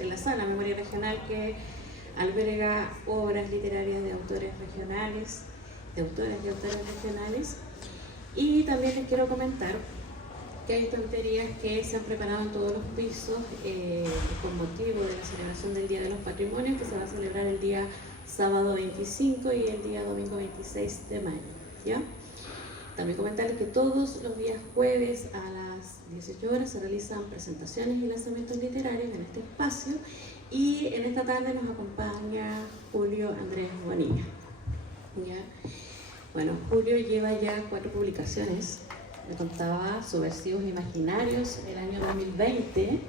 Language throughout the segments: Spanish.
en la sala Memoria Regional, que alberga obras literarias de autores regionales, de autores y autores regionales. Y también les quiero comentar que hay estanterías que se han preparado en todos los pisos con motivo de la celebración del Día de los Patrimonios, que se va a celebrar el día sábado 25 y el día domingo 26 de mayo, ¿ya? También comentarles que todos los días jueves a las 18 horas se realizan presentaciones y lanzamientos literarios en este espacio, y en esta tarde nos acompaña Julio Andrés Bonilla, ¿ya? Bueno, Julio lleva ya 4 publicaciones. Me contaba Subversivos Imaginarios el año 2020,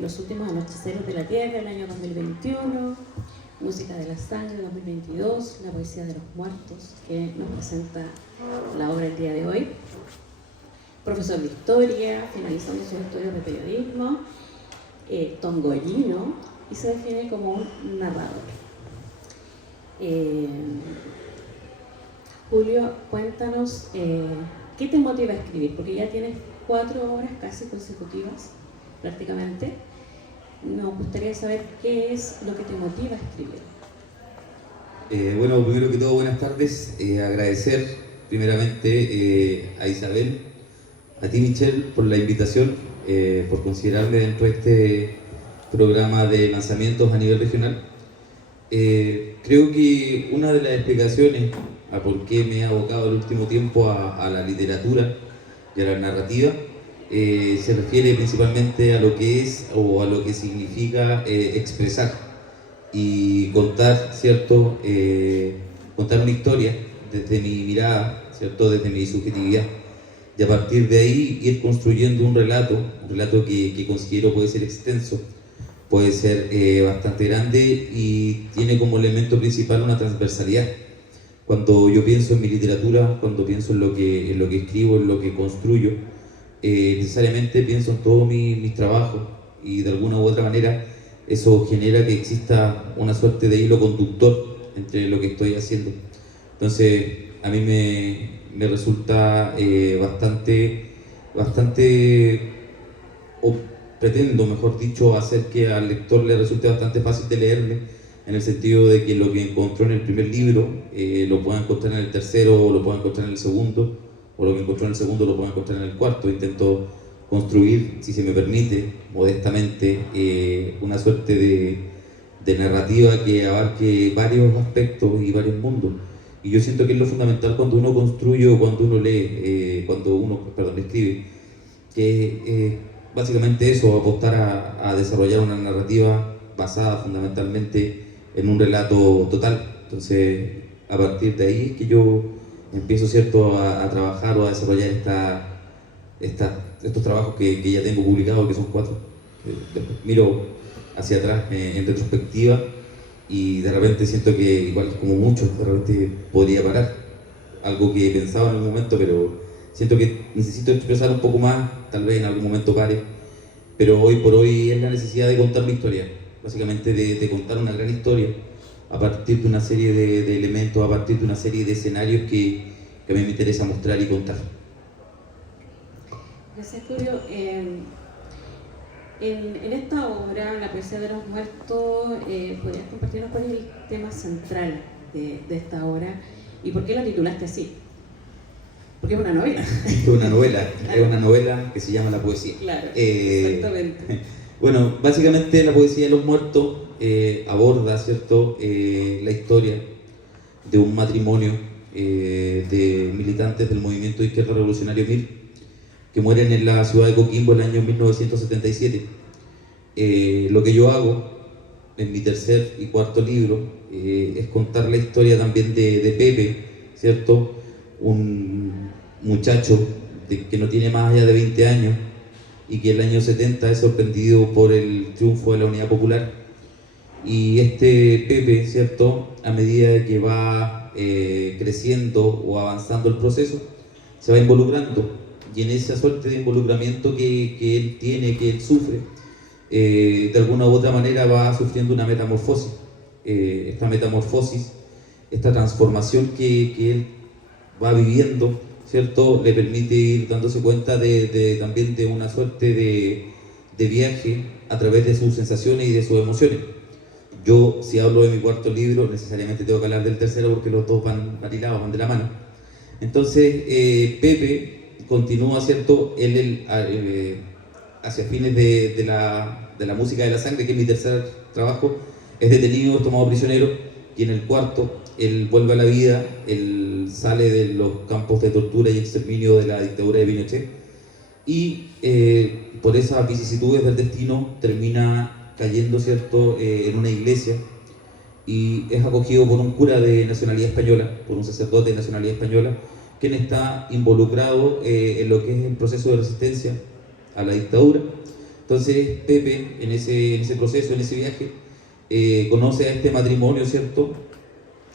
Los Últimos Anocheceres de la Tierra el año 2021, Música de la Sangre 2022, La Poesía de los Muertos, que nos presenta la obra el día de hoy, Profesor de Historia, finalizando sus estudios de periodismo, Tongollino, y se define como un narrador. Julio, cuéntanos ¿qué te motiva a escribir? Porque ya tienes 4 obras casi consecutivas, prácticamente. Nos gustaría saber qué es lo que te motiva a escribir. Bueno, primero que todo, buenas tardes. Agradecer primeramente a Isabel, a ti, Michelle, por la invitación, por considerarme dentro de este programa de lanzamientos a nivel regional. Creo que una de las explicaciones a por qué me he abocado el último tiempo a la literatura y a la narrativa se refiere principalmente a lo que es o a lo que significa expresar y contar, ¿cierto? Contar una historia desde mi mirada, ¿cierto? Desde mi subjetividad, y a partir de ahí ir construyendo un relato que considero puede ser extenso, puede ser bastante grande y tiene como elemento principal una transversalidad. Cuando yo pienso en mi literatura, cuando pienso en lo que escribo, en lo que construyo, necesariamente pienso en todos mis trabajos, y de alguna u otra manera eso genera que exista una suerte de hilo conductor entre lo que estoy haciendo. Entonces a mí me resulta o pretendo, mejor dicho, hacer que al lector le resulte bastante fácil de leerme, en el sentido de que lo que encontró en el primer libro lo pueda encontrar en el tercero, o lo pueda encontrar en el segundo, o lo que encontró en el segundo lo pueda encontrar en el cuarto. Intento construir, si se me permite, modestamente, una suerte de narrativa que abarque varios aspectos y varios mundos. Y yo siento que es lo fundamental cuando uno construye o cuando uno lee, escribe, que básicamente eso, apostar a desarrollar una narrativa basada fundamentalmente en un relato total. Entonces, a partir de ahí es que yo empiezo, ¿cierto?, a trabajar o a desarrollar estos trabajos que ya tengo publicados, que son 4. Miro hacia atrás en retrospectiva, y de repente siento que igual como mucho, de repente podría parar. Algo que he pensado en algún momento, pero siento que necesito expresar un poco más, tal vez en algún momento pare, pero hoy por hoy es la necesidad de contar mi historia, básicamente de contar una gran historia a partir de una serie de elementos, a partir de una serie de escenarios que a mí me interesa mostrar y contar. Gracias, Julio. En esta obra, La Poesía de los Muertos, ¿podrías compartirnos cuál es el tema central de esta obra y por qué la titulaste así? Porque es una novela. Es una novela, claro. Es una novela que se llama La Poesía. Claro, exactamente. Bueno, básicamente La Poesía de los Muertos aborda, ¿cierto?, la historia de un matrimonio de militantes del movimiento de izquierda revolucionario MIR, que mueren en la ciudad de Coquimbo el año 1977. Lo que yo hago en mi tercer y cuarto libro es contar la historia también de Pepe, ¿cierto?, un muchacho que no tiene más allá de 20 años y que en el año 70 es sorprendido por el triunfo de la Unidad Popular. Y este Pepe, ¿cierto?, a medida que va creciendo o avanzando el proceso, se va involucrando, y en esa suerte de involucramiento que él tiene, que él sufre, de alguna u otra manera va sufriendo una metamorfosis. Esta metamorfosis, esta transformación que él va viviendo, ¿cierto?, le permite ir dándose cuenta también de una suerte de viaje a través de sus sensaciones y de sus emociones. Yo, si hablo de mi cuarto libro, necesariamente tengo que hablar del tercero porque los dos van hilados, van de la mano. Entonces, Pepe continúa, ¿cierto? Hacia fines de la música de la sangre, que es mi tercer trabajo, es detenido, es tomado prisionero, y en el cuarto, él vuelve a la vida, él sale de los campos de tortura y exterminio de la dictadura de Pinochet, y por esas vicisitudes del destino termina cayendo, ¿cierto?, en una iglesia, y es acogido por un cura de nacionalidad española, por un sacerdote de nacionalidad española, quien está involucrado en lo que es el proceso de resistencia a la dictadura. Entonces Pepe, en ese proceso, en ese viaje, conoce a este matrimonio, ¿cierto?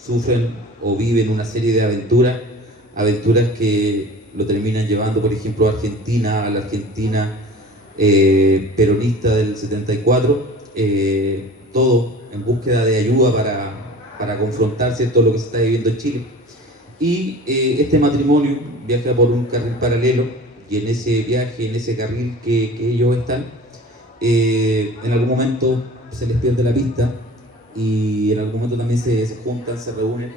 Sufren o viven una serie de aventuras que lo terminan llevando, por ejemplo, a la Argentina peronista del 74, todo en búsqueda de ayuda para confrontar, ¿cierto?, lo que se está viviendo en Chile. Y este matrimonio viaja por un carril paralelo, y en ese viaje, en ese carril que ellos están, en algún momento se les pierde la pista, y en algún momento también se juntan, se reúnen,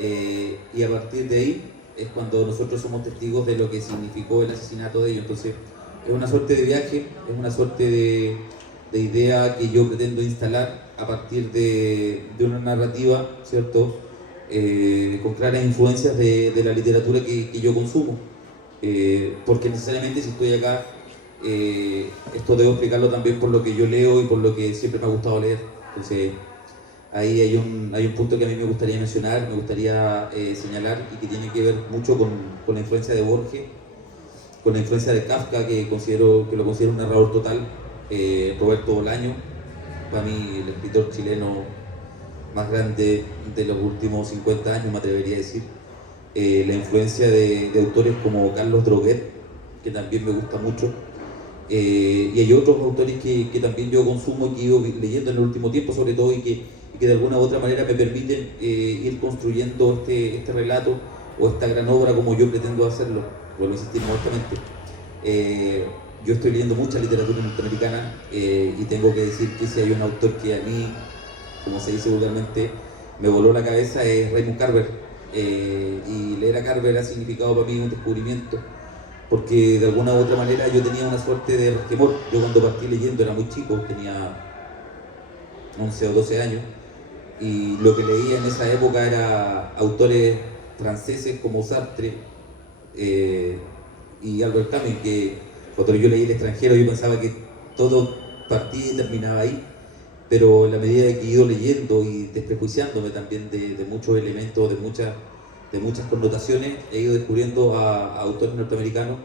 y a partir de ahí es cuando nosotros somos testigos de lo que significó el asesinato de ellos. Entonces es una suerte de viaje, es una suerte de idea que yo pretendo instalar a partir de una narrativa, ¿cierto?, con claras influencias de la literatura que yo consumo, porque necesariamente si estoy acá, esto debo explicarlo también por lo que yo leo y por lo que siempre me ha gustado leer. Entonces ahí hay un punto que a mí me gustaría mencionar, me gustaría señalar, y que tiene que ver mucho con la influencia de Borges, con la influencia de Kafka, que lo considero un narrador total, Roberto Bolaño, para mí el escritor chileno más grande de los últimos 50 años, me atrevería a decir. La influencia de autores como Carlos Droguet, que también me gusta mucho, y hay otros autores que también yo consumo y que he ido leyendo en el último tiempo, sobre todo, y que de alguna u otra manera me permiten ir construyendo este relato o esta gran obra como yo pretendo hacerlo. Vuelvo a insistir modestamente. Yo estoy leyendo mucha literatura norteamericana, y tengo que decir que si hay un autor que a mí, como se dice vulgarmente, me voló la cabeza, es Raymond Carver. Y leer a Carver ha significado para mí un descubrimiento, porque de alguna u otra manera yo tenía una suerte de resquemor. Yo cuando partí leyendo era muy chico, tenía 11 o 12 años, y lo que leía en esa época era autores franceses como Sartre y Albert Camus, que cuando yo leí El extranjero yo pensaba que todo partía y terminaba ahí, pero en la medida que he ido leyendo y desprejuiciándome también de muchos elementos, de muchas connotaciones, he ido descubriendo a autores norteamericanos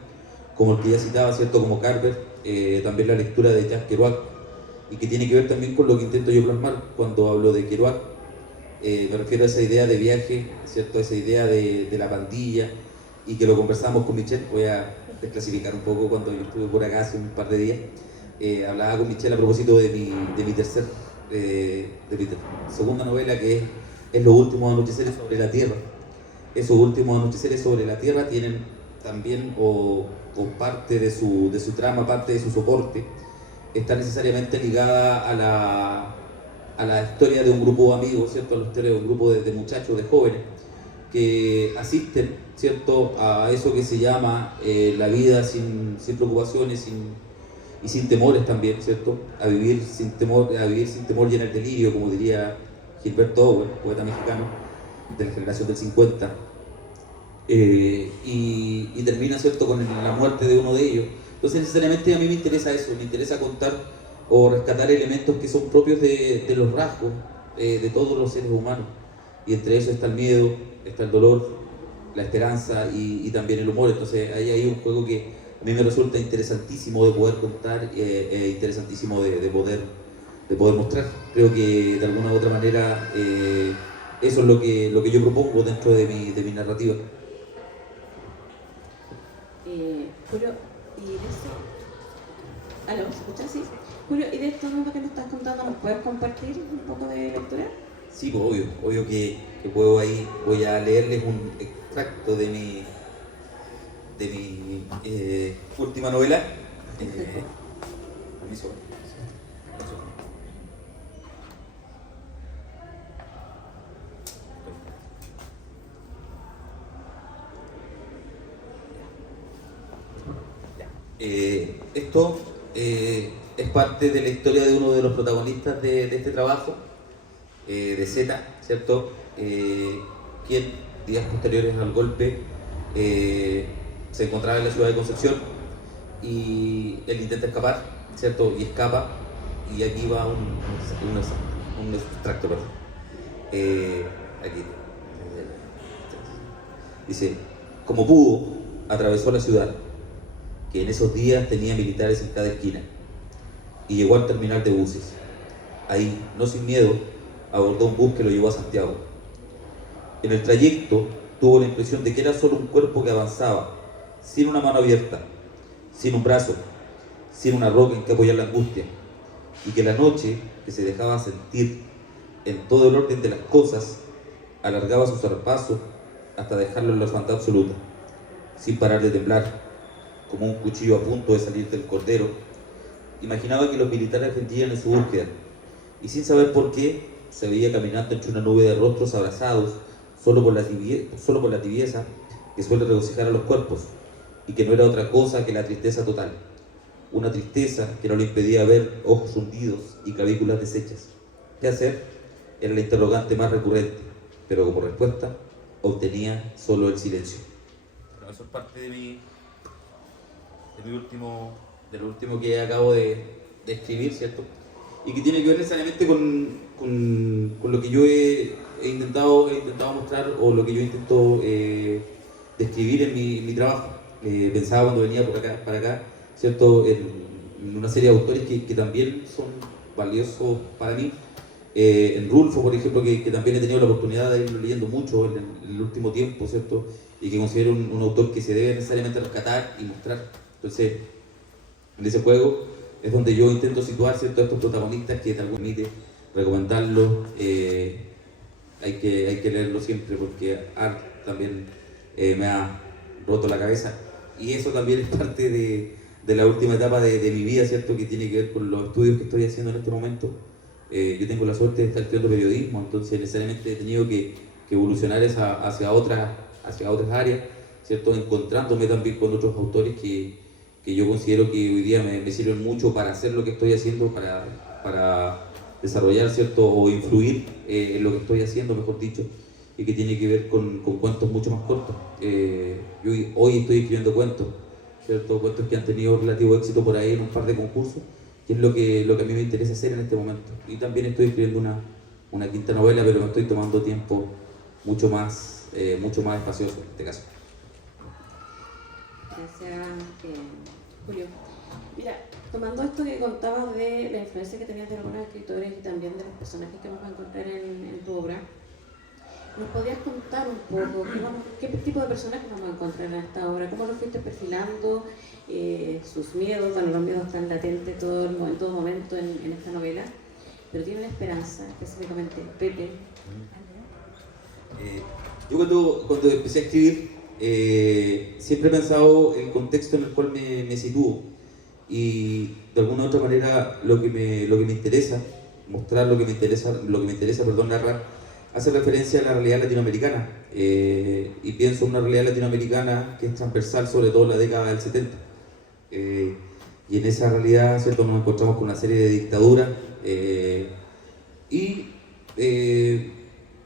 como el que ya citaba, ¿cierto?, como Carver, también la lectura de Jack Kerouac, y que tiene que ver también con lo que intento yo plasmar cuando hablo de Kerouac. Me refiero a esa idea de viaje, ¿cierto?, a esa idea de la pandilla, y que lo conversamos con Michelle. Voy a desclasificar un poco. Cuando yo estuve por acá hace un par de días, hablaba con Michelle a propósito de mi segunda novela, que es Los últimos anocheceres sobre la Tierra. Esos últimos anocheceres sobre la Tierra tienen también, o parte de su trama, parte de su soporte, está necesariamente ligada a la historia de un grupo de amigos, ¿cierto?, a la historia de un grupo de muchachos, de jóvenes, que asisten, ¿cierto?, a eso que se llama la vida sin preocupaciones y sin temores también, ¿cierto?, a vivir sin temor y en el delirio, como diría Gilberto Owen, poeta mexicano de la generación del 50, y termina, ¿cierto?, con la muerte de uno de ellos. Entonces necesariamente a mí me interesa eso, me interesa contar o rescatar elementos que son propios de los rasgos de todos los seres humanos, y entre eso está el miedo, está el dolor, la esperanza y también el humor. Entonces ahí hay un juego que a mí me resulta interesantísimo de poder contar, interesantísimo de poder mostrar. Creo que de alguna u otra manera eso es lo que yo propongo dentro de mi narrativa. Julio, y de esto... ¿Aló? ¿Se escucha? Sí. Julio, ¿y de esto nuevo que nos estás contando, nos puedes compartir un poco de lectura? Sí, pues obvio que puedo ahí. Voy a leerles un extracto de mi última novela. Permiso. Esto es parte de la historia de uno de los protagonistas de este trabajo, de Z, ¿cierto? Quien días posteriores al golpe se encontraba en la ciudad de Concepción y él intenta escapar, ¿cierto? Y escapa, y aquí va un extracto, perdón. Aquí. Dice, como pudo, atravesó la ciudad, que en esos días tenía militares en cada esquina, y llegó al terminal de buses. Ahí, no sin miedo, abordó un bus que lo llevó a Santiago. En el trayecto tuvo la impresión de que era solo un cuerpo que avanzaba, sin una mano abierta, sin un brazo, sin una roca en que apoyar la angustia, y que la noche, que se dejaba sentir en todo el orden de las cosas, alargaba su zarpazo hasta dejarlo en la orfandad absoluta, sin parar de temblar, como un cuchillo a punto de salir del cordero. Imaginaba que los militares vendían en su búsqueda, y sin saber por qué, se veía caminando entre una nube de rostros abrazados, solo por la tibieza que suele regocijar a los cuerpos, y que no era otra cosa que la tristeza total. Una tristeza que no le impedía ver ojos hundidos y clavículas deshechas. ¿Qué hacer? Era la interrogante más recurrente, pero como respuesta obtenía solo el silencio. Bueno, eso es parte de lo último que acabo de escribir, ¿cierto? Y que tiene que ver necesariamente con lo que yo he intentado mostrar, o lo que yo intento describir en mi trabajo. Pensaba cuando venía para acá, ¿cierto? En una serie de autores que también son valiosos para mí. En Rulfo, por ejemplo, que también he tenido la oportunidad de ir leyendo mucho en el último tiempo, ¿cierto? Y que considero un autor que se debe necesariamente rescatar y mostrar. Entonces, en ese juego es donde yo intento situar, ¿cierto?, a estos protagonistas, que tal vez permite recomendarlos. Hay que leerlo siempre, porque Art también me ha roto la cabeza, y eso también es parte de la última etapa de mi vida, ¿cierto?, que tiene que ver con los estudios que estoy haciendo en este momento. Yo tengo la suerte de estar estudiando periodismo, entonces necesariamente he tenido que evolucionar hacia otras áreas, ¿cierto?, encontrándome también con otros autores que yo considero que hoy día me sirven mucho para hacer lo que estoy haciendo, para desarrollar, ¿cierto?, o influir en lo que estoy haciendo, mejor dicho, y que tiene que ver con cuentos mucho más cortos. Yo hoy estoy escribiendo cuentos, ¿cierto?, cuentos que han tenido relativo éxito por ahí en un par de concursos, que es lo que a mí me interesa hacer en este momento. Y también estoy escribiendo una quinta novela, pero me estoy tomando tiempo mucho más espacioso en este caso. Gracias, Julio. Mira, tomando esto que contabas de la influencia que tenías de algunos escritores y también de los personajes que vamos a encontrar en tu obra, ¿nos podrías contar un poco qué tipo de personajes vamos a encontrar en esta obra? ¿Cómo los fuiste perfilando? Sus miedos, bueno, los miedos están latentes en todo momento en esta novela, pero tiene una esperanza, específicamente Pepe. Yo cuando empecé a escribir, siempre he pensado el contexto en el cual me sitúo, y de alguna u otra manera lo que me interesa mostrar, lo que me interesa narrar, hace referencia a la realidad latinoamericana, y pienso en una realidad latinoamericana que es transversal, sobre todo en la década del 70, y en esa realidad, ¿cierto?, nos encontramos con una serie de dictaduras, y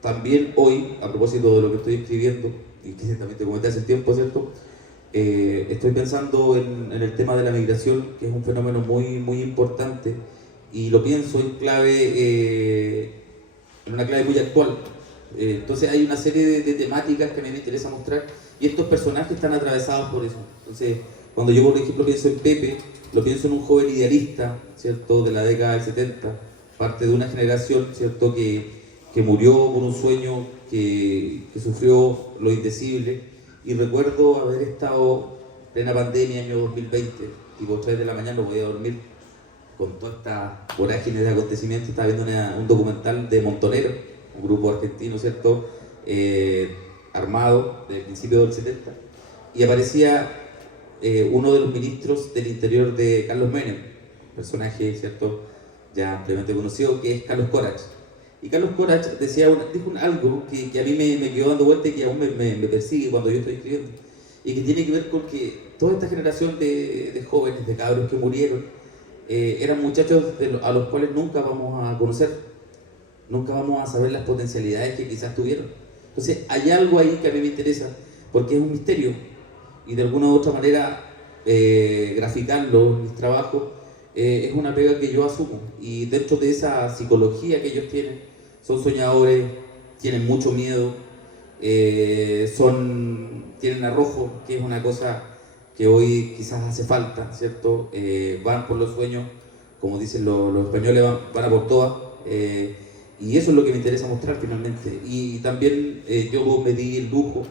también hoy, a propósito de lo que estoy escribiendo, y que también te comenté hace tiempo, ¿cierto?, estoy pensando en el tema de la migración, que es un fenómeno muy, muy importante, y lo pienso en una clave muy actual. Entonces hay una serie de temáticas que a mí me interesa mostrar, y estos personajes están atravesados por eso. Entonces, cuando yo, por ejemplo, pienso en Pepe, lo pienso en un joven idealista, ¿cierto?, de la década del 70, parte de una generación, ¿cierto?, que murió por un sueño, que sufrió lo indecible, y recuerdo haber estado en plena pandemia, año 2020, tipo 3 de la mañana, no podía dormir, con toda esta vorágine de acontecimientos. Estaba viendo un documental de Montoneros, un grupo argentino, ¿cierto?, armado del principio del 70, y aparecía uno de los ministros del interior de Carlos Menem, personaje, ¿cierto?, ya ampliamente conocido, que es Carlos Corach. Y Carlos Corach dijo algo que a mí me quedó dando vuelta y que aún me persigue cuando yo estoy escribiendo, y que tiene que ver con que toda esta generación de jóvenes, de cabros que murieron, eran muchachos a los cuales nunca vamos a conocer, nunca vamos a saber las potencialidades que quizás tuvieron. Entonces hay algo ahí que a mí me interesa, porque es un misterio, y de alguna u otra manera graficarlo, mis trabajos, es una pega que yo asumo, y dentro de esa psicología que ellos tienen, son soñadores, tienen mucho miedo, tienen arrojo, que es una cosa que hoy quizás hace falta, ¿cierto? Van por los sueños, como dicen los españoles, van a por todas, y eso es lo que me interesa mostrar finalmente. Y también yo me di el lujo,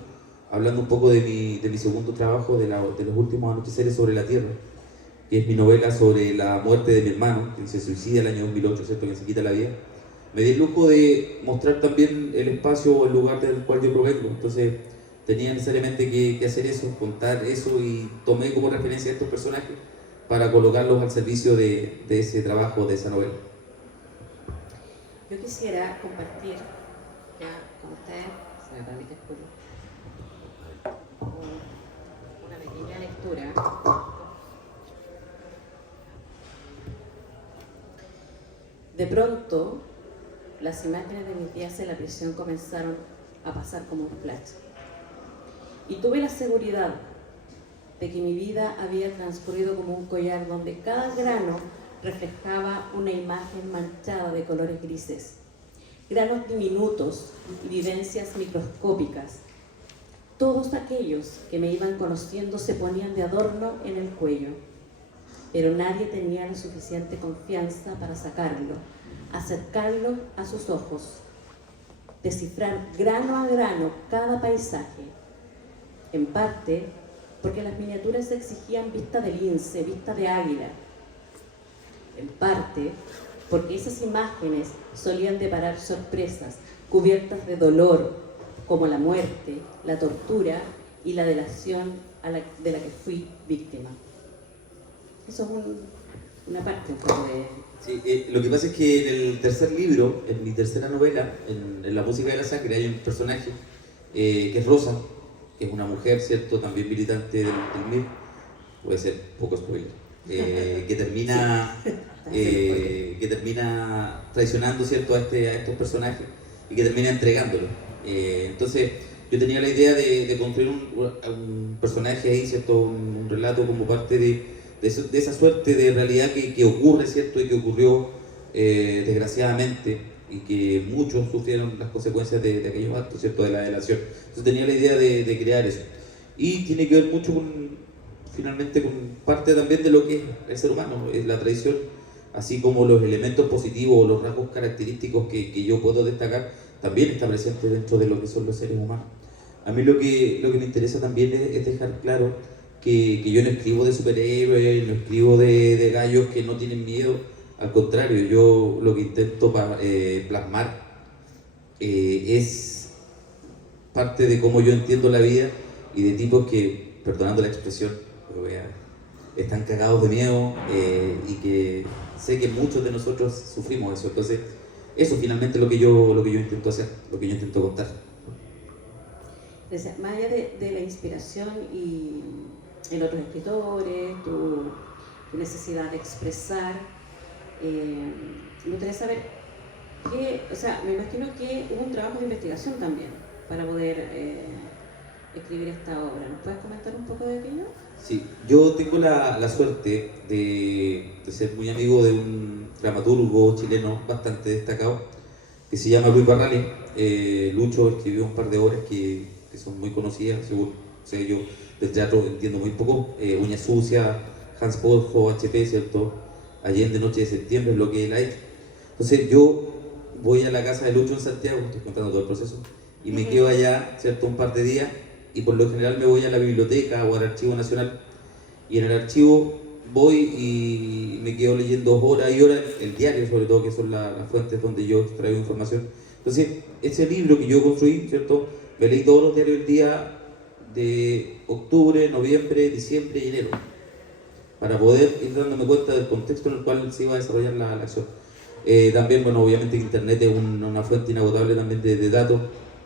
hablando un poco de mi segundo trabajo, de los últimos anocheceres sobre la Tierra, que es mi novela sobre la muerte de mi hermano, que se suicida el año 2008, ¿cierto? Que se quita la vida. Me di el lujo de mostrar también el espacio o el lugar del cual yo provengo, entonces tenía necesariamente que hacer eso, contar eso, y tomé como referencia a estos personajes para colocarlos al servicio de ese trabajo, de esa novela. Yo quisiera compartir ya con ustedes, se me permite una pequeña lectura. De pronto, las imágenes de mis días en la prisión comenzaron a pasar como un flash. Y tuve la seguridad de que mi vida había transcurrido como un collar donde cada grano reflejaba una imagen manchada de colores grises, granos diminutos y vivencias microscópicas. Todos aquellos que me iban conociendo se ponían de adorno en el cuello, pero nadie tenía la suficiente confianza para sacarlo, acercarlo a sus ojos, descifrar grano a grano cada paisaje, en parte porque las miniaturas exigían vista de lince, vista de águila, en parte porque esas imágenes solían deparar sorpresas cubiertas de dolor, como la muerte, la tortura y la delación de la que fui víctima. Eso es una parte un poco de... Sí, lo que pasa es que en el tercer libro, en mi tercera novela, en La música de la sangre, hay un personaje que es Rosa, que es una mujer, ¿cierto? También militante del MIR, puede ser poco spoiler, que termina traicionando, ¿cierto? a estos personajes, y que termina entregándolo. Entonces yo tenía la idea de construir un personaje ahí, ¿cierto? Un relato como parte de esa suerte de realidad que ocurre, ¿cierto? Y que ocurrió desgraciadamente, y que muchos sufrieron las consecuencias de aquellos actos, ¿cierto? De la delación. Entonces tenía la idea de crear eso. Y tiene que ver mucho finalmente con parte también de lo que es el ser humano, es la traición, así como los elementos positivos o los rasgos característicos que yo puedo destacar, también está presente dentro de lo que son los seres humanos. A mí lo que me interesa también es dejar claro que yo no escribo de superhéroes, no escribo de gallos que no tienen miedo, al contrario, yo lo que intento plasmar es parte de cómo yo entiendo la vida, y de tipos que, perdonando la expresión, están cagados de miedo, y que sé que muchos de nosotros sufrimos eso. Entonces, eso finalmente es lo que yo intento hacer, lo que yo intento contar. Entonces, más allá de la inspiración y en otros escritores, tu necesidad de expresar, me gustaría saber me imagino que hubo un trabajo de investigación también para poder escribir esta obra. ¿Nos puedes comentar un poco de aquello? Sí, yo tengo la suerte de ser muy amigo de un dramaturgo chileno bastante destacado, que se llama Luis Barrales. Lucho escribió un par de obras que son muy conocidas, según sé yo del teatro entiendo muy poco. Uña Sucia, Hans Poljo, HP, ¿cierto? Allende, Noche de Septiembre, lo que él ha hecho. Entonces yo voy a la casa de Lucho en Santiago, estoy contando todo el proceso, y me quedo allá, ¿cierto? Un par de días, y por lo general me voy a la biblioteca o al Archivo Nacional, y en el archivo voy y me quedo leyendo horas y horas, el diario sobre todo, que son las fuentes donde yo traigo información. Entonces, ese libro que yo construí, ¿cierto? Me leí todos los diarios del día de octubre, noviembre, diciembre y enero, para poder ir dándome cuenta del contexto en el cual se iba a desarrollar la acción. También, bueno, obviamente Internet es una fuente inagotable también de datos,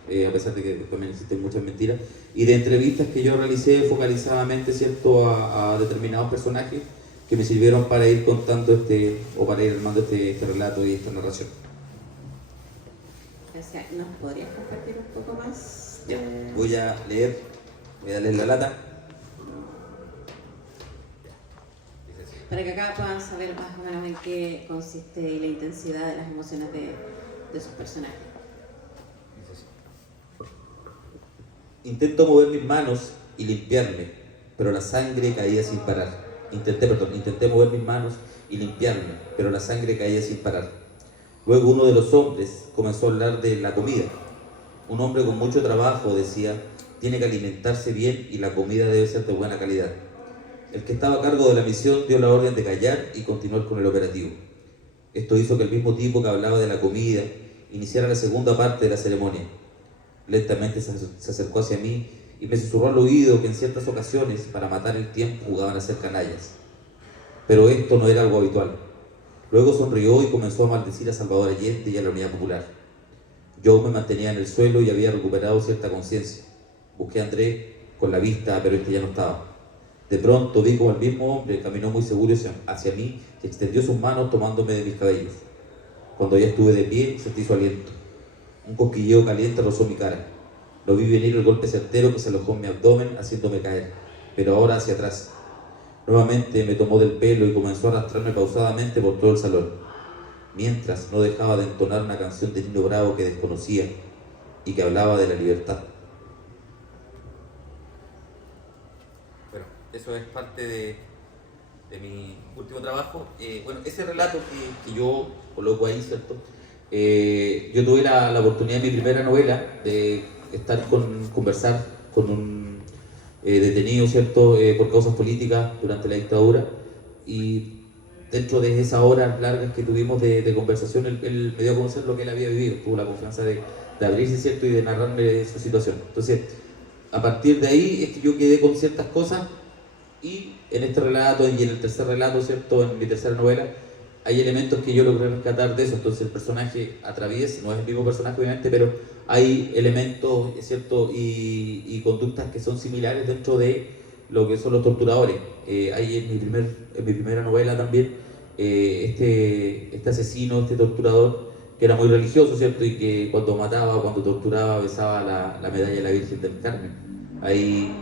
a pesar de que también existen muchas mentiras, y de entrevistas que yo realicé focalizadamente, ¿cierto?, a determinados personajes que me sirvieron para ir contando o para ir armando este relato y esta narración. Gracias. ¿Nos podrías compartir un poco más? Ya, voy a leer la lata. Para que acá puedan saber más o menos en qué consiste la intensidad de las emociones de sus personajes. Intento mover mis manos y limpiarme, pero la sangre caía sin parar. Intenté mover mis manos y limpiarme, pero la sangre caía sin parar. Luego uno de los hombres comenzó a hablar de la comida. Un hombre con mucho trabajo decía, tiene que alimentarse bien y la comida debe ser de buena calidad. El que estaba a cargo de la misión dio la orden de callar y continuar con el operativo. Esto hizo que el mismo tipo que hablaba de la comida iniciara la segunda parte de la ceremonia. Lentamente se acercó hacia mí y me susurró al oído que en ciertas ocasiones, para matar el tiempo, jugaban a ser canallas. Pero esto no era algo habitual. Luego sonrió y comenzó a maldecir a Salvador Allende y a la Unidad Popular. Yo me mantenía en el suelo y había recuperado cierta conciencia. Busqué a André con la vista, pero este ya no estaba. De pronto vi como el mismo hombre caminó muy seguro hacia mí y extendió sus manos tomándome de mis cabellos. Cuando ya estuve de pie, sentí su aliento. Un cosquilleo caliente rozó mi cara. Lo vi venir el golpe certero que se alojó en mi abdomen, haciéndome caer, pero ahora hacia atrás. Nuevamente me tomó del pelo y comenzó a arrastrarme pausadamente por todo el salón, mientras no dejaba de entonar una canción de Nino Bravo que desconocía y que hablaba de la libertad. Bueno, eso es parte de mi último trabajo. Bueno, ese relato que yo coloco ahí, ¿cierto? Yo tuve la oportunidad en mi primera novela de conversar con un detenido, ¿cierto?, por causas políticas durante la dictadura, y dentro de esas horas largas que tuvimos de conversación, él me dio a conocer lo que él había vivido, tuvo la confianza de abrirse, ¿cierto?, y de narrarme su situación. Entonces, a partir de ahí es que yo quedé con ciertas cosas, y en este relato y en el tercer relato, ¿cierto?, en mi tercera novela, hay elementos que yo logré rescatar de eso. Entonces el personaje atraviesa, no es el mismo personaje obviamente, pero hay elementos, ¿cierto?, y conductas que son similares dentro de lo que son los torturadores. Hay en mi primera novela también este asesino, este torturador, que era muy religioso, ¿cierto?, y que cuando mataba, cuando torturaba, besaba la medalla de la Virgen del Carmen. Ahí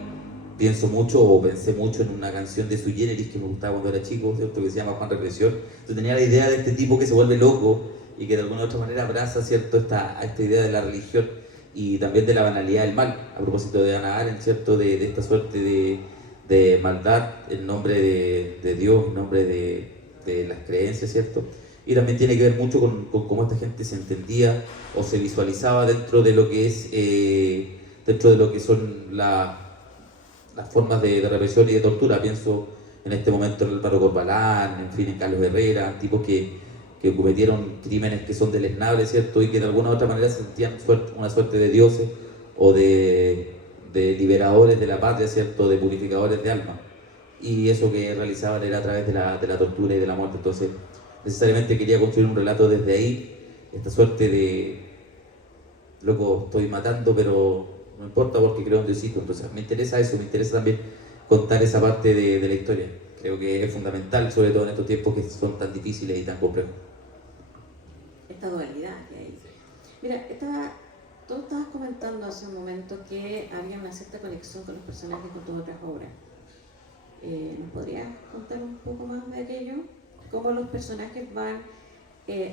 pienso mucho, o pensé mucho en una canción de Sui Generis que me gustaba cuando era chico, ¿cierto?, que se llama Juan Represión. Entonces tenía la idea de este tipo que se vuelve loco y que de alguna u otra manera abraza, ¿cierto?, esta idea de la religión y también de la banalidad del mal, a propósito de Hannah Arendt, ¿cierto?, de esta suerte de maldad en nombre de Dios, en nombre de las creencias, ¿cierto? Y también tiene que ver mucho con cómo esta gente se entendía o se visualizaba dentro de lo que es dentro de lo que son las formas de represión y de tortura. Pienso en este momento en Álvaro Corbalán, en fin, en Carlos Herrera, tipos que cometieron crímenes que son deleznables, ¿cierto?, y que de alguna u otra manera sentían una suerte de dioses o de liberadores de la patria, ¿cierto?, de purificadores de alma. Y eso que realizaban era a través de la tortura y de la muerte. Entonces, necesariamente quería construir un relato desde ahí, esta suerte de, loco, estoy matando, pero no importa porque creo en Diosito. Entonces me interesa eso, me interesa también contar esa parte de la historia. Creo que es fundamental, sobre todo en estos tiempos que son tan difíciles y tan complejos. Esta dualidad que hay. Mira, tú estabas comentando hace un momento que había una cierta conexión con los personajes con tus otras obras. ¿Nos podrías contar un poco más de aquello? ¿Cómo los personajes van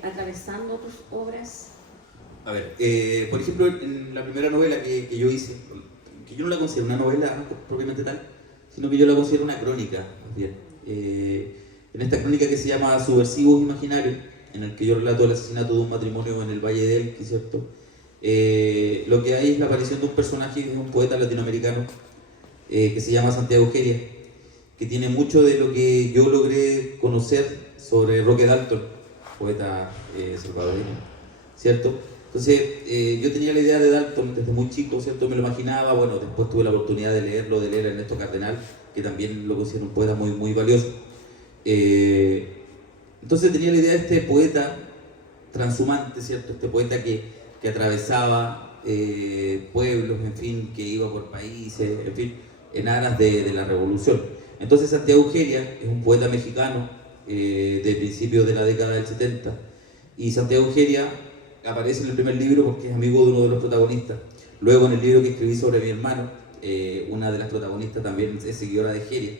atravesando tus obras? A ver, por ejemplo, en la primera novela que yo hice, que yo no la considero una novela propiamente tal, sino que yo la considero una crónica, más bien. En esta crónica que se llama Subversivos Imaginarios, en el que yo relato el asesinato de un matrimonio en el Valle de Elqui, ¿cierto? Lo que hay es la aparición de un personaje, de un poeta latinoamericano, que se llama Santiago Geria, que tiene mucho de lo que yo logré conocer sobre Roque Dalton, poeta salvadoreño, ¿cierto? Entonces, yo tenía la idea de Dalton desde muy chico, ¿cierto? Me lo imaginaba. Bueno, después tuve la oportunidad de leer a Ernesto Cardenal, que también lo considero un poeta muy, muy valioso. Entonces tenía la idea de este poeta transhumante, ¿cierto? Este poeta que atravesaba pueblos, en fin, que iba por países, en fin, en aras de la revolución. Entonces Santiago Ugeria es un poeta mexicano de principios de la década del 70, y Santiago Ugeria aparece en el primer libro porque es amigo de uno de los protagonistas. Luego en el libro que escribí sobre mi hermano, una de las protagonistas también es seguidora de Ugeria.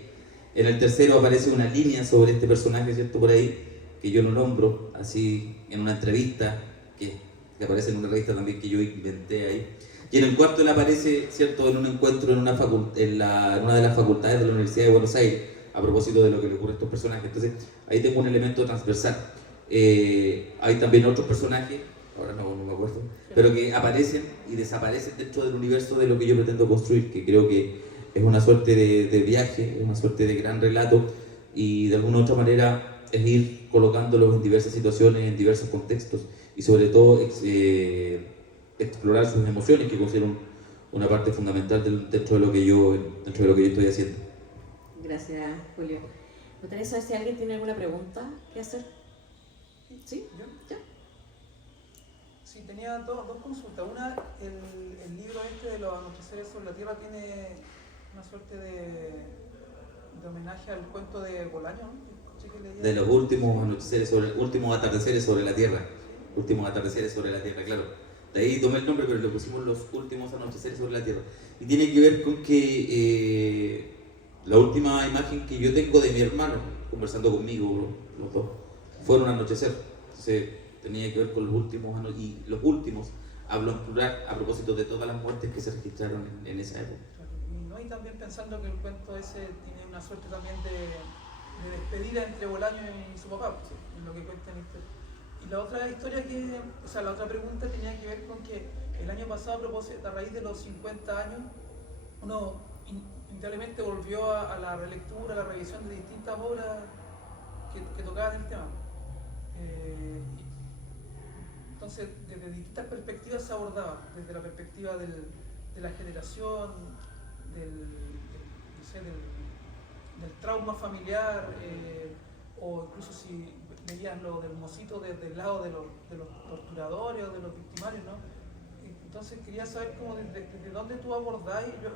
En el tercero aparece una línea sobre este personaje, ¿cierto? Por ahí, que yo lo nombro así en una entrevista que aparece en una revista también que yo inventé ahí. Y en el cuarto él aparece, ¿cierto?, en un encuentro en una de las facultades de la Universidad de Buenos Aires, a propósito de lo que le ocurre a estos personajes. Entonces ahí tengo un elemento transversal. Hay también otros personajes, ahora no me acuerdo, pero que aparecen y desaparecen dentro del universo de lo que yo pretendo construir, que creo que es una suerte de viaje, es una suerte de gran relato, y de alguna u otra manera es ir colocándolos en diversas situaciones, en diversos contextos, y sobre todo explorar sus emociones, que considero una parte fundamental dentro de lo que yo estoy haciendo. Gracias, Julio. Me gustaría saber si alguien tiene alguna pregunta que hacer. ¿Sí? ¿Yo? ¿Ya? Sí, tenía dos consultas. Una, el libro este de los anocheceres sobre la Tierra tiene una suerte de homenaje al cuento de Bolaño, ¿no? De los últimos atardeceres sobre la Tierra. Últimos atardeceres sobre la Tierra, claro. De ahí tomé el nombre, pero le pusimos los últimos anocheceres sobre la Tierra. Y tiene que ver con que la última imagen que yo tengo de mi hermano conversando conmigo, los dos, fue un anochecer. Entonces tenía que ver con los últimos y los últimos hablo en plural a propósito de todas las muertes que se registraron en esa época. Y también pensando que el cuento ese tiene una suerte también de despedida entre Bolaño y su papá, pues, en lo que cuenta en este. Y la otra historia la otra pregunta tenía que ver con que el año pasado, a propósito, a raíz de los 50 años, uno inevitablemente volvió a la relectura, a la revisión de distintas obras que tocaban el tema. Entonces, desde distintas perspectivas se abordaba, desde la perspectiva de la generación, del trauma familiar, o incluso si veías lo del mocito desde el lado de los torturadores o de los victimarios, ¿no? Entonces quería saber cómo desde dónde tú abordáis. Yo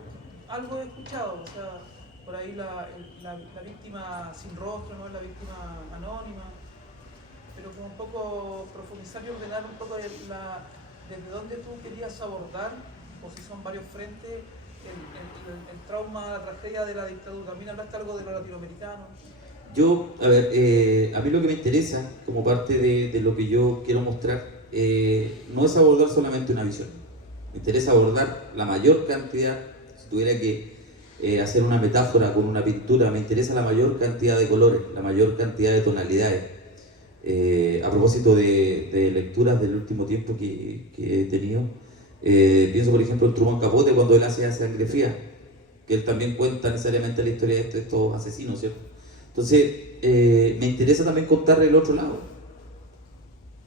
algo he escuchado, o sea, por ahí la víctima sin rostro, ¿no? La víctima anónima, pero como un poco profundizar y ordenar un poco desde dónde tú querías abordar, o si son varios frentes, el trauma, la tragedia de la dictadura. También hablaste algo de lo latinoamericano. A mí lo que me interesa, como parte de lo que yo quiero mostrar, no es abordar solamente una visión. Me interesa abordar la mayor cantidad, si tuviera que hacer una metáfora con una pintura, me interesa la mayor cantidad de colores, la mayor cantidad de tonalidades. A propósito de lecturas del último tiempo que he tenido, pienso por ejemplo en Truman Capote cuando él hace Sangre Fría, que él también cuenta necesariamente la historia de estos asesinos, ¿cierto? Entonces, me interesa también contar el otro lado,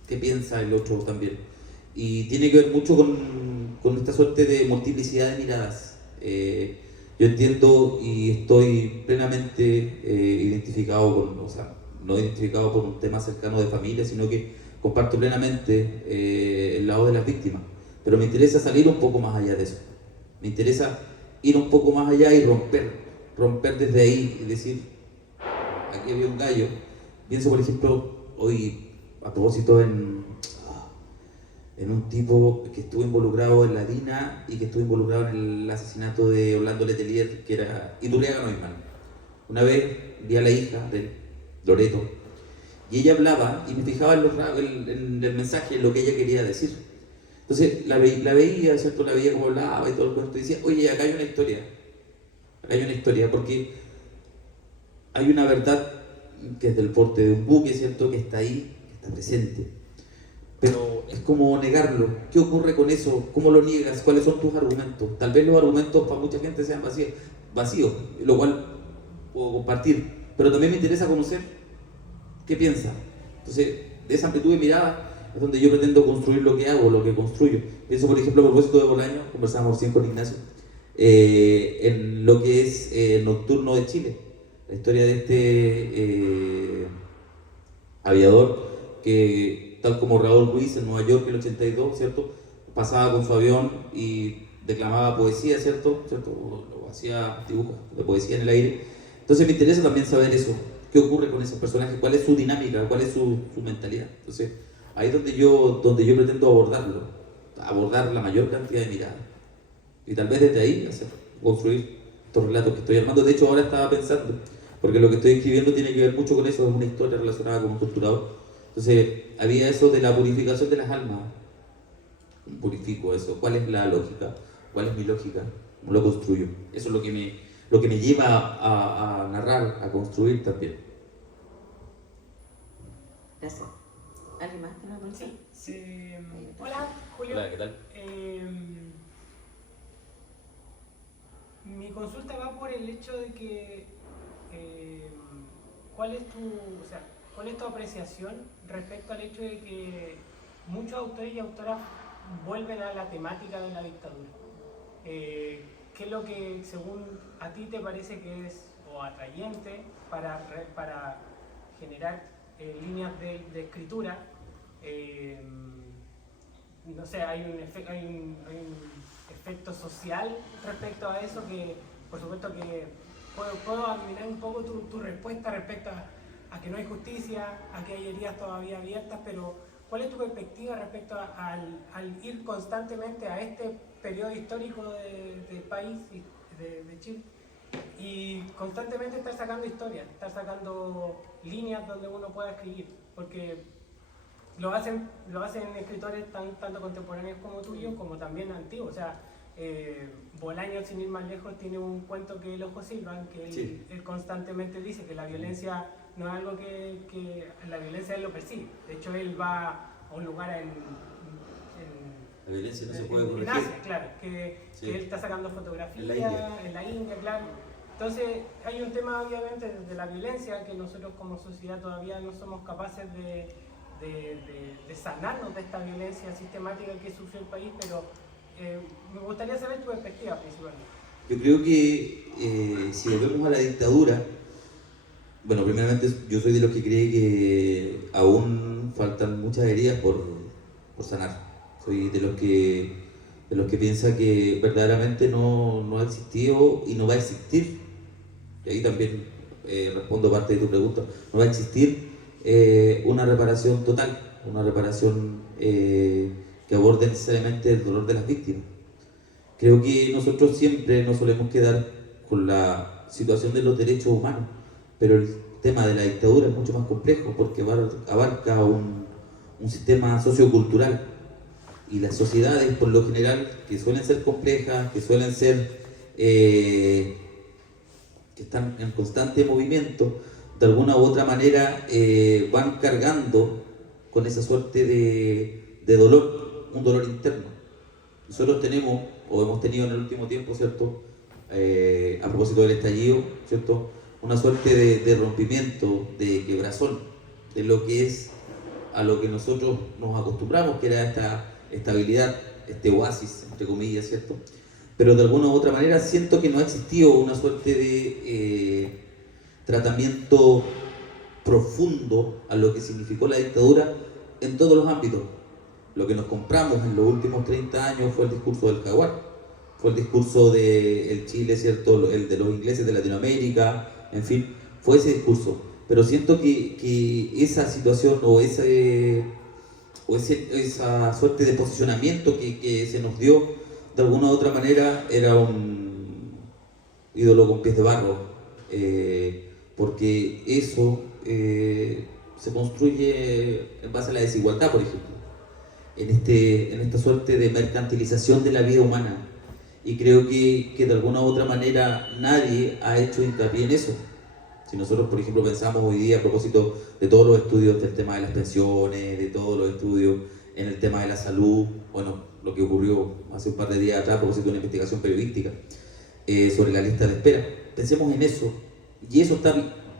qué piensa el otro también, y tiene que ver mucho con esta suerte de multiplicidad de miradas. Yo entiendo y estoy plenamente identificado no identificado por un tema cercano de familia, sino que comparto plenamente el lado de las víctimas, pero me interesa salir un poco más allá de eso, me interesa ir un poco más allá y romper desde ahí y decir, aquí había un gallo. Pienso por ejemplo hoy a propósito en un tipo que estuvo involucrado en la DINA y que estuvo involucrado en el asesinato de Orlando Letelier, que era Iturriaga Neumann. Una vez vi a la hija de Loreto y ella hablaba y me fijaba en el mensaje, en lo que ella quería decir. Entonces la veía, ¿cierto? La veía como hablaba y todo el cuento, y decía, oye, acá hay una historia, porque hay una verdad que es del porte de un buque, ¿cierto? Que está ahí, que está presente, pero es como negarlo. ¿Qué ocurre con eso? ¿Cómo lo niegas? ¿Cuáles son tus argumentos? Tal vez los argumentos para mucha gente sean vacíos, lo cual puedo compartir, pero también me interesa conocer qué piensa. Entonces, de esa amplitud de mirada es donde yo pretendo construir lo que hago, lo que construyo. Pienso, por ejemplo, a propósito de Bolaño, conversábamos recién con Ignacio, en lo que es el Nocturno de Chile, la historia de este aviador que, tal como Raúl Ruiz en Nueva York en el 82, ¿cierto?, pasaba con su avión y declamaba poesía, ¿cierto? O hacía dibujos de poesía en el aire. Entonces me interesa también saber eso, qué ocurre con esos personajes, cuál es su dinámica, cuál es su mentalidad. Entonces ahí es donde yo pretendo abordar la mayor cantidad de miradas. Y tal vez desde ahí construir estos relatos que estoy armando. De hecho ahora estaba pensando, porque lo que estoy escribiendo tiene que ver mucho con eso, es una historia relacionada con un torturador. Entonces había eso de la purificación de las almas. Purifico eso, ¿cuál es la lógica? ¿Cuál es mi lógica? ¿Cómo lo construyo? Eso es lo que me lleva a narrar, a construir también. Gracias. ¿Alguien más tiene una pregunta? Sí. Hola, Julio. Hola, ¿qué tal? Mi consulta va por el hecho de que ¿cuál es tu apreciación respecto al hecho de que muchos autores y autoras vuelven a la temática de la dictadura? ¿Qué es lo que según a ti te parece que es o atrayente para generar líneas de escritura? No sé, hay un efecto social respecto a eso que, por supuesto que puedo adivinar un poco tu respuesta respecto a que no hay justicia, a que hay heridas todavía abiertas, pero ¿cuál es tu perspectiva respecto al ir constantemente a este periodo histórico del país, de Chile, y constantemente estar sacando historias, estar sacando líneas donde uno pueda escribir? Porque lo hacen escritores tanto contemporáneos como tuyos, como también antiguos. O sea, Bolaños, sin ir más lejos, tiene un cuento que es El Ojo Silvan, que Sí. él constantemente dice que la violencia no es algo que la violencia él lo persigue. De hecho, él va a un lugar La violencia no se puede en corregir. Asia, claro, que Sí. él está sacando fotografías En la India. claro. Entonces, hay un tema, obviamente, de la violencia que nosotros como sociedad todavía no somos capaces de sanarnos de esta violencia sistemática que sufre el país, pero me gustaría saber tu perspectiva principalmente. Yo creo que si volvemos a la dictadura, bueno, primeramente yo soy de los que cree que aún faltan muchas heridas por sanar. Soy de los que piensa que verdaderamente no ha existido y no va a existir. Y ahí también respondo parte de tu pregunta. No va a existir una reparación total, una reparación que aborde necesariamente el dolor de las víctimas. Creo que nosotros siempre nos solemos quedar con la situación de los derechos humanos, pero el tema de la dictadura es mucho más complejo porque abarca un sistema sociocultural, y las sociedades por lo general, que suelen ser complejas, que suelen ser que están en constante movimiento, de alguna u otra manera van cargando con esa suerte de dolor, un dolor interno. Nosotros tenemos, o hemos tenido en el último tiempo, ¿cierto? A propósito del estallido, ¿cierto? Una suerte de rompimiento, de quebrazón, de lo que es a lo que nosotros nos acostumbramos, que era esta estabilidad, este oasis, entre comillas, ¿cierto? Pero de alguna u otra manera siento que no ha existido una suerte de tratamiento profundo a lo que significó la dictadura en todos los ámbitos. Lo que nos compramos en los últimos 30 años fue el discurso del jaguar, fue el discurso del Chile, ¿cierto? El de los ingleses de Latinoamérica, en fin, fue ese discurso. Pero siento que esa situación o esa suerte de posicionamiento que se nos dio, de alguna u otra manera, era un ídolo con pies de barro, porque eso se construye en base a la desigualdad, por ejemplo, en esta suerte de mercantilización de la vida humana. Y creo que de alguna u otra manera nadie ha hecho hincapié en eso. Si nosotros, por ejemplo, pensamos hoy día a propósito de todos los estudios del tema de las pensiones, de todos los estudios en el tema de la salud, bueno, lo que ocurrió hace un par de días atrás a propósito de una investigación periodística sobre la lista de espera, pensemos en eso, y eso está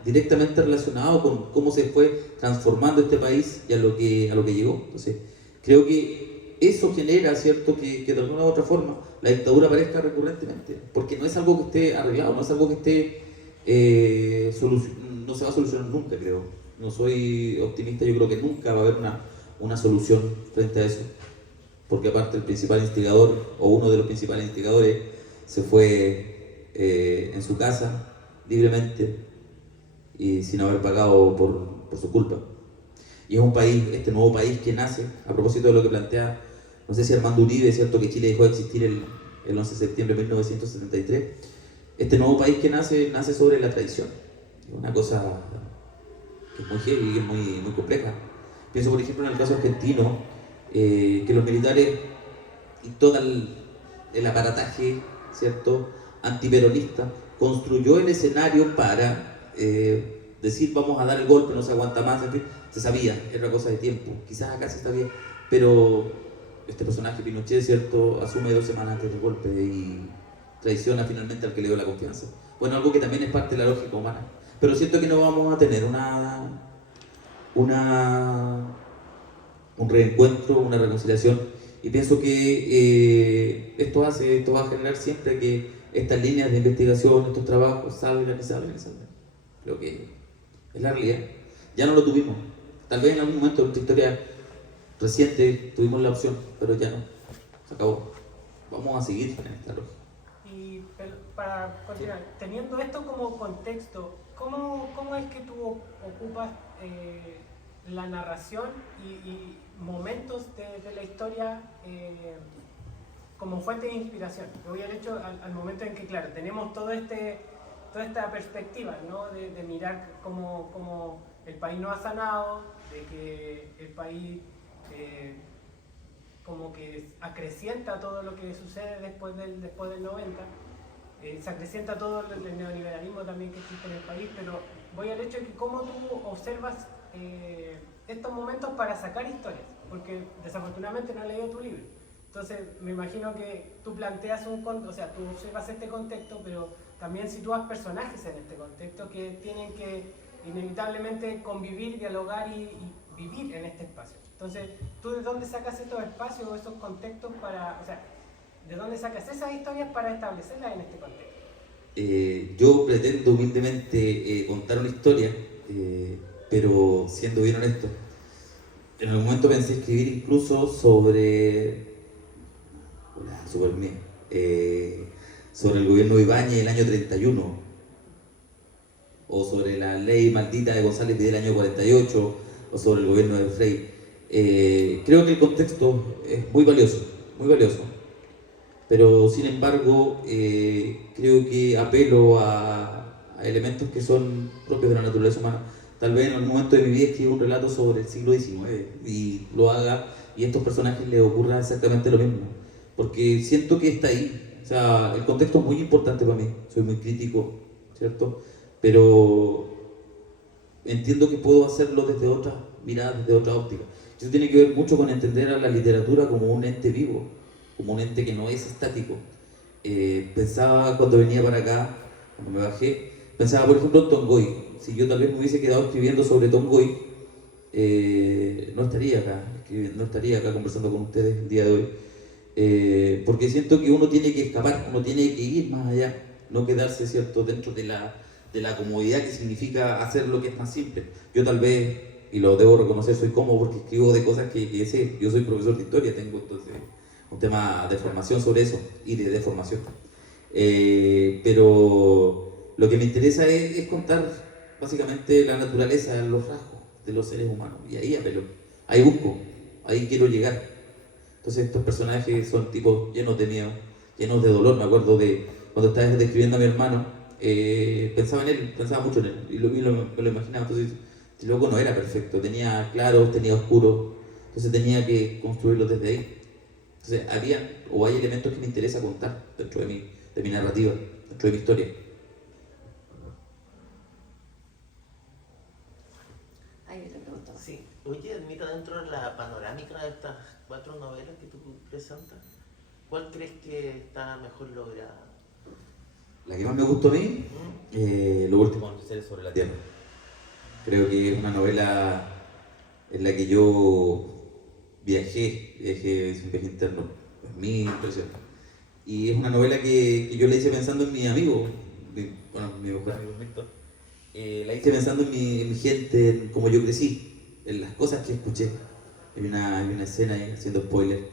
directamente relacionado con cómo se fue transformando este país y a lo que llegó. Entonces, creo que eso genera, ¿cierto?, que de alguna u otra forma la dictadura aparezca recurrentemente, porque no es algo que esté arreglado, no es algo que esté no se va a solucionar nunca, creo. No soy optimista, yo creo que nunca va a haber una solución frente a eso. porque aparte el principal instigador, o uno de los principales instigadores, se fue en su casa, libremente, y sin haber pagado por su culpa. Y es un país, este nuevo país que nace, a propósito de lo que plantea, no sé si Armando Uribe, es cierto que Chile dejó de existir el 11 de septiembre de 1973, este nuevo país que nace sobre la traición. Es una cosa que es muy heavy, que es muy compleja. Pienso, por ejemplo, en el caso argentino, que los militares y todo el aparataje, ¿cierto?, antiperonista, construyó el escenario para decir vamos a dar el golpe, no se aguanta más, en fin, se sabía, era una cosa de tiempo, quizás acá se sabía, pero este personaje Pinochet, ¿cierto?, asume 2 semanas antes del golpe y traiciona finalmente al que le dio la confianza. Bueno, algo que también es parte de la lógica humana, pero siento que no vamos a tener un reencuentro, una reconciliación, y pienso que esto va a generar siempre que estas líneas de investigación, estos trabajos salgan. Creo que es la realidad. Ya no lo tuvimos. Tal vez en algún momento de nuestra historia reciente tuvimos la opción, pero ya no. Se acabó. Vamos a seguir en esta lógica. Y para continuar, teniendo esto como contexto, ¿cómo es que tú ocupas la narración y momentos de la historia como fuente de inspiración? Me voy al hecho, al momento en que, claro, tenemos toda esta perspectiva, ¿no?, de mirar cómo el país no ha sanado, de que el país como que acrecienta todo lo que sucede después del 90, se acrecienta todo el neoliberalismo también que existe en el país, pero voy al hecho de que cómo tú observas estos momentos para sacar historias, porque desafortunadamente no he leído tu libro. Entonces me imagino que tú planteas tú observas este contexto, pero también sitúas personajes en este contexto que tienen que inevitablemente convivir, dialogar y vivir en este espacio. Entonces, ¿tú de dónde sacas estos espacios o esos contextos de dónde sacas esas historias para establecerlas en este contexto? Yo pretendo humildemente contar una historia, pero siendo bien honesto, en algún momento pensé escribir incluso sobre el gobierno de Ibáñez del año 31, o sobre la ley maldita de González del año 48, o sobre el gobierno de Frei. Creo que el contexto es muy valioso, pero sin embargo creo que apelo a elementos que son propios de la naturaleza humana. Tal vez en algún momento de mi vida escriba un relato sobre el siglo XIX y lo haga, y a estos personajes les ocurra exactamente lo mismo, porque siento que está ahí. O sea, el contexto es muy importante para mí, soy muy crítico, ¿cierto? Pero entiendo que puedo hacerlo desde otra mirada, desde otra óptica. Eso tiene que ver mucho con entender a la literatura como un ente vivo, como un ente que no es estático. Pensaba cuando venía para acá, cuando me bajé, pensaba por ejemplo en Tongoy. Si yo tal vez me hubiese quedado escribiendo sobre Tongoy, no estaría acá conversando con ustedes el día de hoy, porque siento que uno tiene que escapar, uno tiene que ir más allá, no quedarse, ¿cierto?, dentro de la comodidad que significa hacer lo que es más simple. Yo tal vez, y lo debo reconocer, soy cómodo porque escribo de cosas que sé. Yo soy profesor de historia, tengo entonces un tema de formación sobre eso y de deformación. Pero lo que me interesa es contar básicamente la naturaleza, los rasgos de los seres humanos, y ahí apelo, ahí busco, ahí quiero llegar. Entonces estos personajes son tipos llenos de miedo, llenos de dolor. Me acuerdo de cuando estaba describiendo a mi hermano, pensaba en él, pensaba mucho en él, y me lo imaginaba. Entonces el loco no era perfecto, tenía claros, tenía oscuros, entonces tenía que construirlo desde ahí. Entonces hay elementos que me interesa contar dentro de mi narrativa, dentro de mi historia. Ahí te pregunto. Sí. Oye, Ermita, dentro de la panorámica de estas 4 novelas que tú presentas, ¿cuál crees que está mejor lograda? La que más me gustó a mí, Los últimos seres sobre la Tierra. Creo que es una novela en la que yo hice un viaje interno, es mi impresión. Y es una novela que yo la hice pensando en mi amigo, mi mejor amigo Víctor. La hice pensando en mi gente, en cómo yo crecí, en las cosas que escuché. Hay una escena ahí, haciendo spoiler,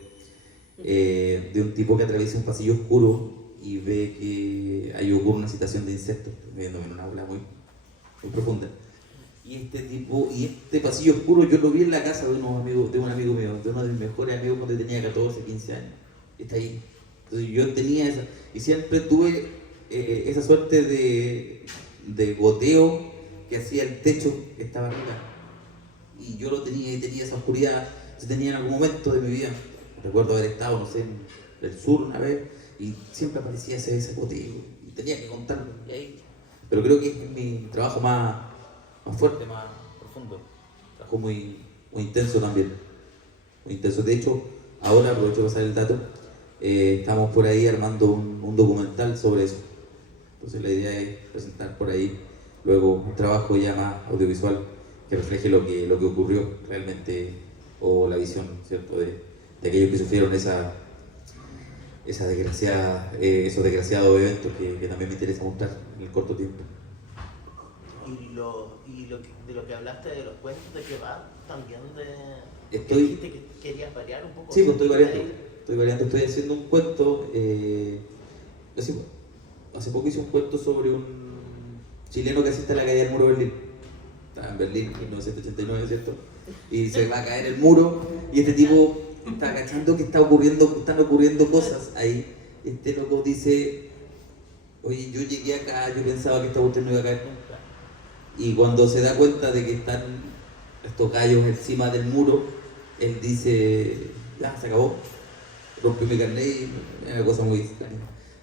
de un tipo que atraviesa un pasillo oscuro y ve que ahí ocurre una situación de insectos, viéndome en una aula muy profunda. Y este tipo, y este pasillo oscuro yo lo vi en la casa de unos amigos, de un amigo mío, de uno de mis mejores amigos cuando tenía 14, 15 años. Está ahí. Entonces yo tenía esa, y siempre tuve esa suerte de goteo que hacía el techo que estaba arriba. Y yo lo tenía y tenía esa oscuridad, se tenía en algún momento de mi vida. Recuerdo haber estado, no sé, en el sur una vez, y siempre aparecía ese goteo, y tenía que contarlo. Y ahí. Pero creo que es mi trabajo más fuerte, más profundo. Trabajo muy intenso también. Muy intenso. De hecho, ahora aprovecho de pasar el dato. Estamos por ahí armando un documental sobre eso. Entonces la idea es presentar por ahí luego un trabajo ya más audiovisual que refleje lo que ocurrió realmente, o la visión, ¿cierto?, de aquellos que sufrieron esos desgraciados eventos que también me interesa mostrar en el corto tiempo. De lo que hablaste de los cuentos, ¿de qué va? También dijiste que querías variar un poco. Sí, pues estoy variando, estoy haciendo un cuento. Hace poco hice un cuento sobre un chileno que asiste a la caída del muro de Berlín. Estaba en Berlín en 1989, ¿cierto? Y se va a caer el muro y este tipo está cachando que están ocurriendo cosas ahí. Este loco dice: oye, yo llegué acá, yo pensaba que esta cuestión no iba a caer nunca. Y cuando se da cuenta de que están estos gallos encima del muro, él dice: ya, se acabó, rompió mi carnet, y es una cosa muy extraña.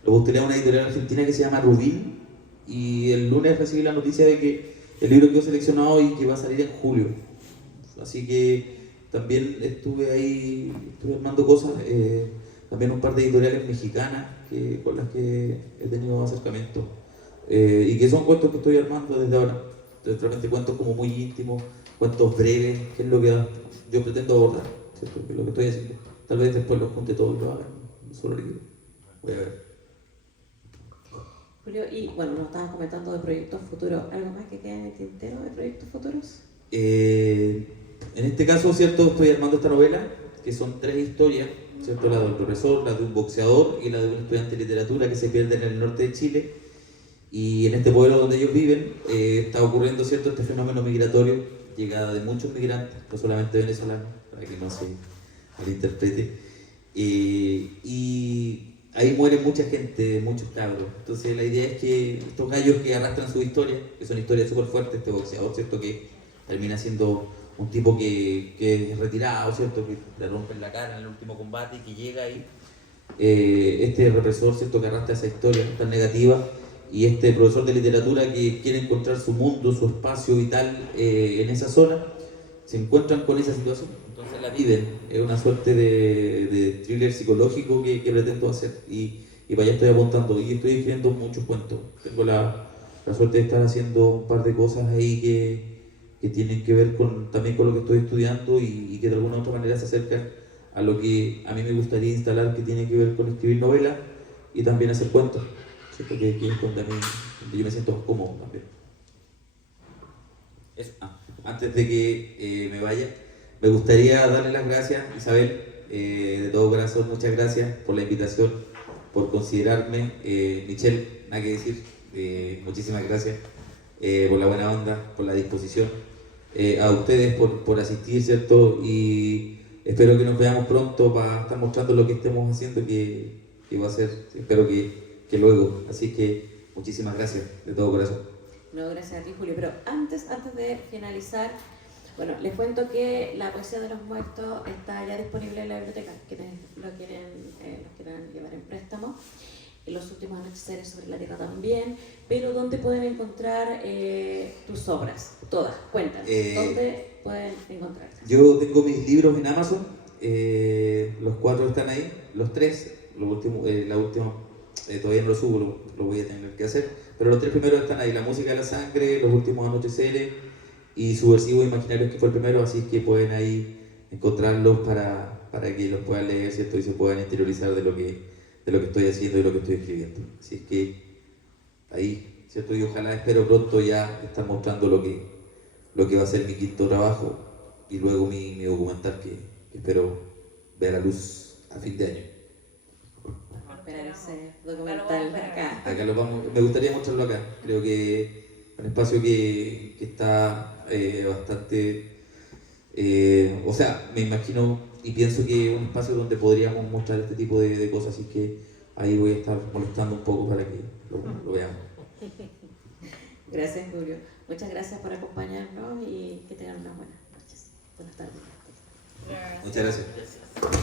Lo postulé a una editorial argentina que se llama Rubin, y el lunes recibí la noticia de que el libro quedó seleccionado y que va a salir en julio. Así que también estuve armando cosas, también un par de editoriales mexicanas con las que he tenido acercamiento, y que son cuentos que estoy armando desde ahora. Entonces, realmente cuentos como muy íntimos, cuentos breves, que es lo que yo pretendo abordar, ¿cierto? Que es lo que estoy haciendo. Tal vez después los junte todos y lo haga en un solo libro. Voy a ver. Julio, y bueno, nos estabas comentando de proyectos futuros. ¿Algo más que quede en el tintero de proyectos futuros? En este caso, ¿cierto?, estoy armando esta novela, que son 3 historias, ¿cierto? La del profesor, la de un boxeador y la de un estudiante de literatura que se pierde en el norte de Chile. Y en este pueblo donde ellos viven está ocurriendo, ¿cierto?, este fenómeno migratorio, llegada de muchos migrantes, no solamente venezolanos, para que no se malinterprete. Y ahí muere mucha gente, muchos cabros. Entonces la idea es que estos gallos que arrastran su historia, que son historias súper fuertes, este boxeador, ¿cierto?, que termina siendo un tipo que es retirado, ¿cierto?, que le rompen la cara en el último combate y que llega ahí. Este represor, ¿cierto?, que arrastra esa historia tan negativa, y este profesor de literatura que quiere encontrar su mundo, su espacio vital en esa zona, se encuentran con esa situación, entonces la viven. Es una suerte de thriller psicológico que pretendo hacer, y para allá estoy apuntando, y estoy escribiendo muchos cuentos. Tengo la suerte de estar haciendo un par de cosas ahí que tienen que ver también con lo que estoy estudiando, y que de alguna u otra manera se acercan a lo que a mí me gustaría instalar, que tiene que ver con escribir novelas y también hacer cuentos. ¿Cierto? Que es donde yo me siento cómodo también. Eso. Antes de que me vaya, me gustaría darle las gracias, Isabel, de todo corazón, muchas gracias por la invitación, por considerarme. Michelle, nada que decir, muchísimas gracias por la buena onda, por la disposición. A ustedes por asistir, ¿cierto? Y espero que nos veamos pronto para estar mostrando lo que estemos haciendo, que va a ser, espero que luego. Así que muchísimas gracias de todo corazón. No, gracias a ti, Julio. Pero antes de finalizar, bueno, les cuento que La poesía de los muertos está ya disponible en la biblioteca, quienes los quieran llevar en préstamo. Los últimos anocheceres sobre la tierra también. Pero ¿dónde pueden encontrar tus obras? Todas, cuéntanos. ¿Dónde pueden encontrarlas? Yo tengo mis libros en Amazon, los 4 están ahí, los 3, la última todavía no lo subo, lo voy a tener que hacer, pero los 3 primeros están ahí: La música de la sangre, Los últimos anocheceres y Subversivos Imaginarios, que fue el primero, así que pueden ahí encontrarlos para que los puedan leer, ¿cierto?, y se puedan interiorizar de lo que estoy haciendo y lo que estoy escribiendo. Así es que ahí, ¿cierto? Y ojalá, espero pronto ya estar mostrando lo que va a ser mi 5.º trabajo, y luego mi documental que espero vea la luz a fin de año. Vamos a esperar ese documental acá. Me gustaría mostrarlo acá. Creo que es un espacio que está bastante, o sea, me imagino y pienso que es un espacio donde podríamos mostrar este tipo de cosas, así que ahí voy a estar molestando un poco para que lo veamos. Gracias, Julio. Muchas gracias por acompañarnos y que tengan unas buenas noches. Buenas tardes. Muchas gracias. Gracias.